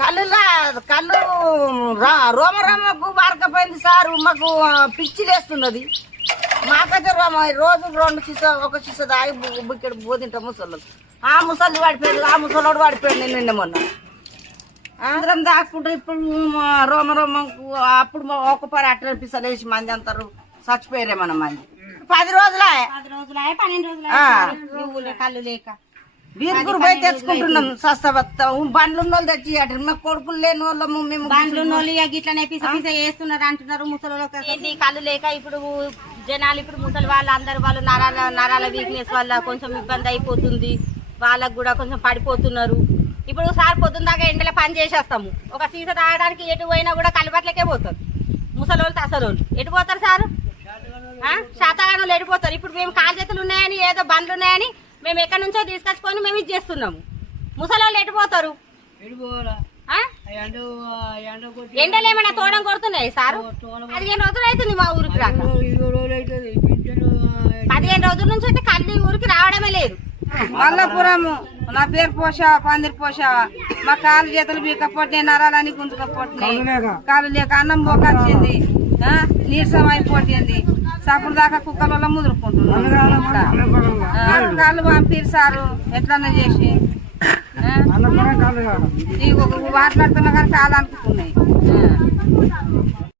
కళ్ళు కళ్ళు రోమ రోమకు బారకపోయింది సారు మాకు పిచ్చి లేస్తున్నది మాకైతే రోమ రోజు రెండు చిస ఒక చిస దాగి ఇక్కడ బోధింటాము ముసళ్ళు ఆ ముసళ్ళు వాడిపోయింది ఆ ముసలోడు వాడిపోయింది నిన్న మొన్న. అందరం దాక్కుంటే ఇప్పుడు రోమ రోమకు అప్పుడు ఒక పని అట్లా అనిపిస్తుంది వేసి మంది అంటారు చచ్చిపోయారే మన మంది పది రోజులే? పది రోజులు పన్నెండు రోజులు ఆ. నువ్వులు కళ్ళు లేక. వీరుగురు పోయి తెచ్చుకుంటున్నాం సస్తబత్త. బండ్లు ఉన్న వాళ్ళు తెచ్చి మా కొడుకులు లేని వాళ్ళము మేము బండ్లు ఉన్నోళ్ళు ఇక గిట్లనే పిస పిస వేస్తున్నారు అంటున్నారు ముసలి కళ్ళు లేక ఇప్పుడు జనాలు ఇప్పుడు ముసలి వాళ్ళు అందరు వాళ్ళు నరాల నరాల వీక్నెస్ వల్ల కొంచెం ఇబ్బంది అయిపోతుంది. వాళ్ళకు కూడా కొంచెం పడిపోతున్నారు. ఇప్పుడు సార్ పొద్దున్న దాకా ఎండలో పని చేసేస్తాము. ఒక సీస తాగడానికి ఎటు పోయినా కూడా కలబట్లకే పోతారు. ముసలి వాళ్ళు తసలోళ్ళు. ఎటు పోతారు సారు? శాతగానులు ఎడిపోతారు ఇప్పుడు మేము కాలు చేతులు ఉన్నాయని ఏదో బండ్లు ఉన్నాయని మేము ఎక్కడి నుంచో తీసుకొచ్చుకొని మేము ఇది చేస్తున్నాము. ముసలి వాళ్ళు ఎడిపోతారు? ఎండలు ఏమైనా తోడం కొడుతున్నాయి సారు? పదిహేను రోజులు అవుతుంది మా ఊరికి రాక. పదిహేను రోజుల నుంచి అయితే కళ్ళు ఊరికి రావడమే లేదు. మల్లపురము. నా పేరు పోషా పందిరి పోషా. మా కాలు చేతులు బీకపోతే నరాలని గుంజుకపోతున్నాయి కాలు లేక? అన్నం పోకొచ్చింది ఆ, నీరసం అయిపోతుంది సప్పుడు దాకా కుక్కల ముదురుకుంటున్నాం. కాళ్ళు పంపిరు సారు. ఎట్లన్నా చేసి. మాట్లాడుతున్నా కానీ కాలు అనుకుంటున్నాయి.